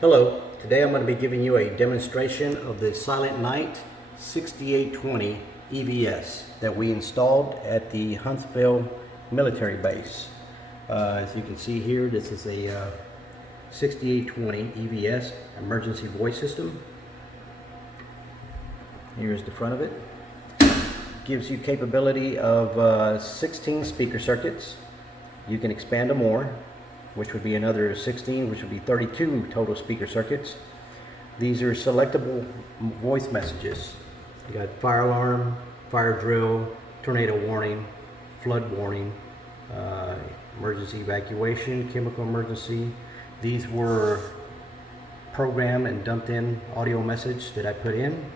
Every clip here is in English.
Hello, today I'm going to be giving you a demonstration of the Silent Night 6820 EVS that we installed at the Huntsville military base. As you can see here, this is a 6820 EVS emergency voice system. Here's the front of it. Gives you capability of 16 speaker circuits. You can expand to more, which would be another 16, which would be 32 total speaker circuits. These are selectable voice messages. You got fire alarm, fire drill, tornado warning, flood warning, emergency evacuation, chemical emergency. These were programmed and dumped in audio message that I put in.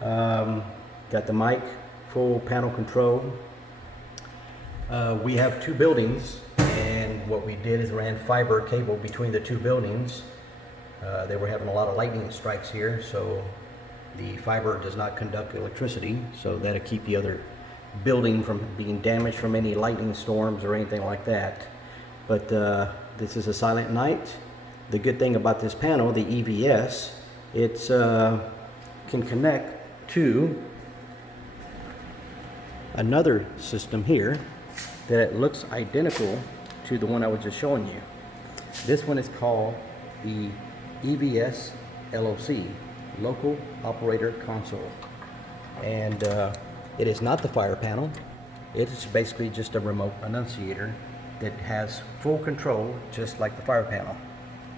Got the mic, full panel control. We have two buildings, and what we did is ran fiber cable between the two buildings. They were having a lot of lightning strikes here, so the fiber does not conduct electricity, so that'll keep the other building from being damaged from any lightning storms or anything like that. But this is a Silent Night. The good thing about this panel, the EVS, it's can connect to another system here that looks identical to the one I was just showing you. This one is called the EVS-LOC, Local Operator Console. And it is not the fire panel. It is basically just a remote annunciator that has full control, just like the fire panel.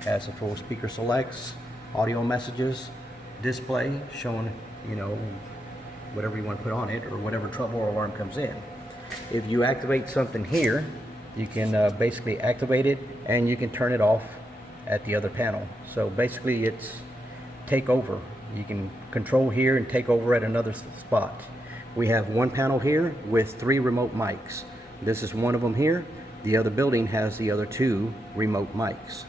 Has a full speaker selects, audio messages, display showing, you know, whatever you want to put on it or whatever trouble or alarm comes in. If you activate something here, you can basically activate it and you can turn it off at the other panel. So basically it's take over. You can control here and take over at another spot. We have one panel here with 3 remote mics. This is one of them here. The other building has the other 2 remote mics.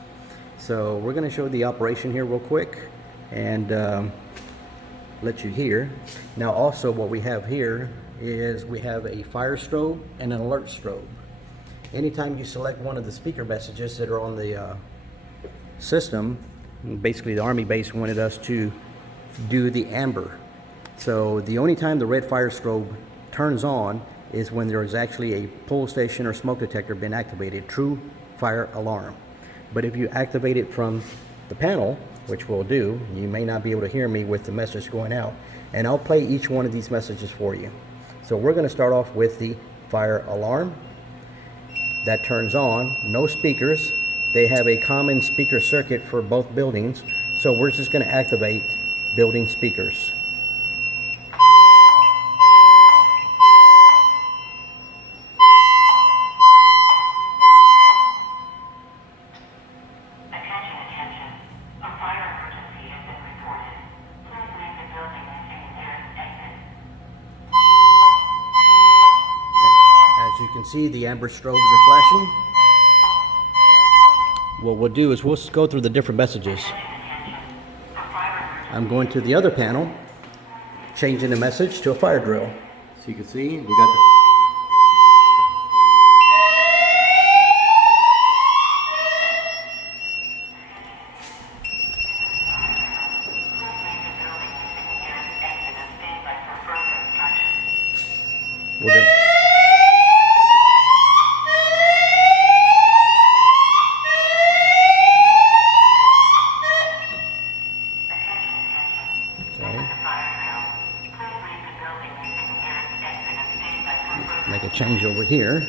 So we're going to show the operation here real quick and let you hear. Now also what we have here is we have a fire strobe and an alert strobe. Anytime you select one of the speaker messages that are on the system, basically the Army base wanted us to do the amber. So the only time the red fire strobe turns on is when there is actually a pull station or smoke detector been activated, true fire alarm. But if you activate it from the panel, which we'll do, you may not be able to hear me with the message going out, and I'll play each one of these messages for you. So we're going to start off with the fire alarm. That turns on, no speakers. They have a common speaker circuit for both buildings, so we're just going to activate building speakers. As you can see, the amber strobes are flashing. What we'll do is we'll go through the different messages. I'm going to the other panel, changing the message to a fire drill. So you can see, we got the make a change over here.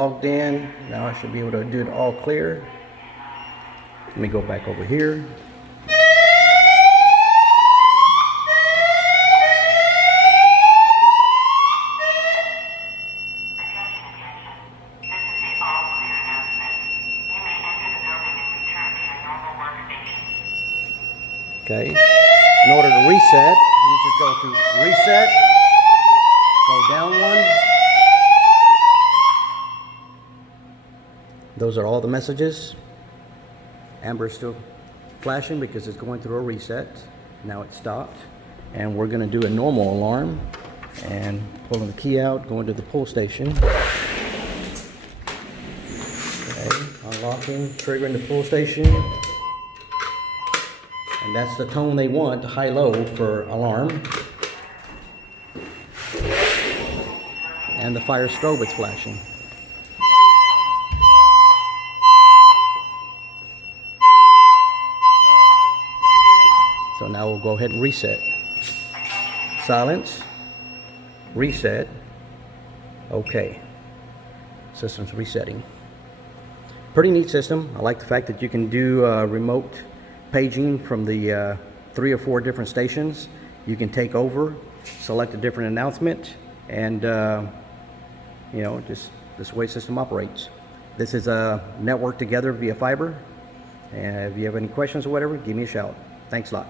logged in. Now I should be able to do it all clear. Let me go back over here. Okay. In order to reset, you just go to reset, go down one. Those are all the messages. Amber is still flashing because it's going through a reset. Now it's stopped. And we're going to do a normal alarm. And pulling the key out, going to the pull station. Okay, unlocking, triggering the pull station. And that's the tone they want, high-low for alarm. And the fire strobe is flashing. So now we'll go ahead and reset. Silence. Reset. Okay. System's resetting. Pretty neat system. I like the fact that you can do remote paging from the 3 or 4 different stations. You can take over, select a different announcement, and you know, just this way system operates. This is a network together via fiber. And if you have any questions or whatever, give me a shout. Thanks a lot.